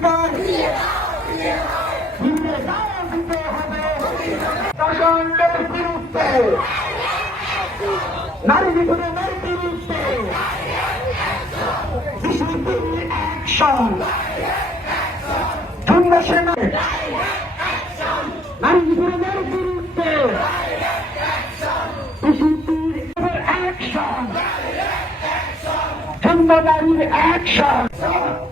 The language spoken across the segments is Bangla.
হয় দিতে হবে দর্শনদের বিরুদ্ধে নারী জীবনে নারী বিরুদ্ধে অ্যাকশন ধন্য সেনা নারী ধন্য নারীর অ্যাকশন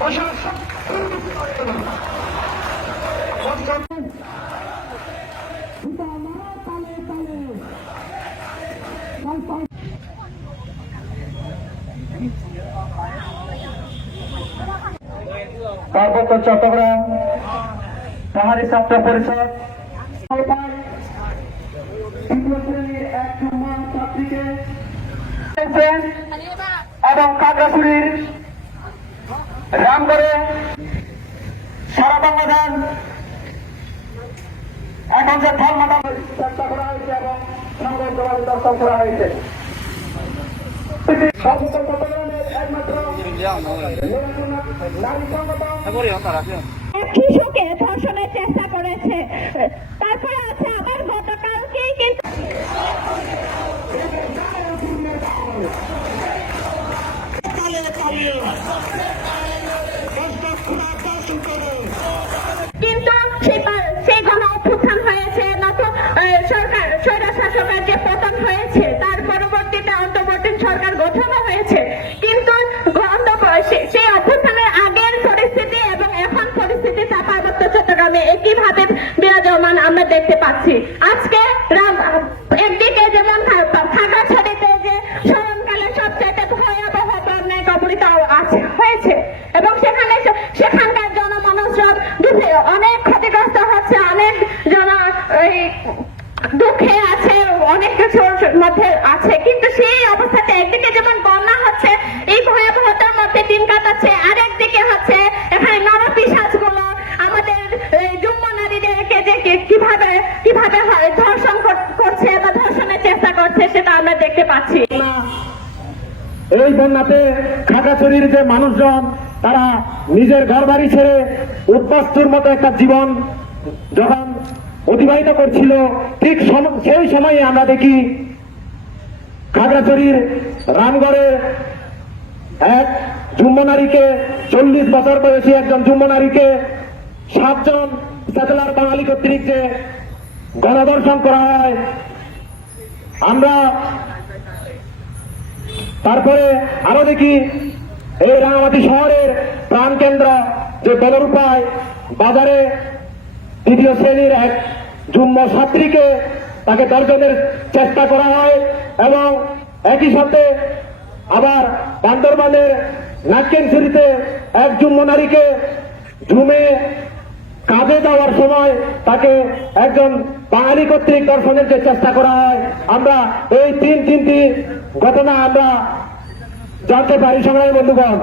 অ্যাকশন পার্বত্য চট্টগ্রাম পাহাড়ি ছাত্র পরিষদ। এক এবং কাকড়াছড়ির রামগড়ে সারা বাংলাদেশ এখন যে ধর্মটা চেষ্টা করা হয়েছে এবং দর্শন করা হয়েছে। নারী সংগঠন। শিশুকে ধর্ষণের চেষ্টা বিরাজমান আমরা দেখতে পাচ্ছি। আজকে একদিকে যেমন খাগড়াছড়িতে যে স্মরণকালে সবচাইতে ভয়াবহ বন্যায় কবলিত আছে হয়েছে। এবং সেখানে সেখানকার জনমানুষরা দুঃখে অনেক ক্ষতিগ্রস্ত হচ্ছে, অনেক জন দুঃখে আছে, অনেক কিছুর মধ্যে আছে কিন্তু সেই অবস্থাতে একদিকে যেমন বন্যা হচ্ছে এই ভয়াবহতার মধ্যে দিন কাটাচ্ছে আরেকদিকে হচ্ছে এখানে নরপিসাজগুলো আমাদের এই যুগ্ম নারীদেরকে যে কি- কীভাবে কীভাবে হয়? ধর্ষণ করছে বা ধর্ষণের চেষ্টা করছে সেটা আমরা দেখতে পাচ্ছি। এই বন্যাতে খাগড়াছড়ির যে মানুষজন, তারা নিজের ঘর বাড়ি ছেড়ে উদ্বাস্তুর মতো একটা জীবন যখন অতিবাহিত করছিল, ঠিক সেই সময়ে আমরা দেখি খাগড়াছড়ির রামগড়ে এক যুম্ব নারীকে চল্লিশ বছর বয়সী একজন যুম্ব নারীকে সাতজন সেটেলার বাঙালি কর্তৃক যে গণদর্শন করা হয়, আমরা তারপরে আরও দেখি এই রাঙামাটি শহরের প্রাণকেন্দ্র যে বেলরূপায় বাজারে দ্বিতীয় শ্রেণির এক যুগ্ম ছাত্রীকে তাকে দর্শনের চেষ্টা করা হয় এবং একই সাথে আবার বান্দরবানের নাক্কেনছড়িতে এক যুগ্ম নারীকে ঝুমে কাজে যাওয়ার সময় তাকে একজন বাঙালি কর্তৃক দর্শনের যে চেষ্টা করা হয়, আমরা এই তিন তিনটি ঘটনা আমরা জানতে পারি সময় বন্ধুগণ।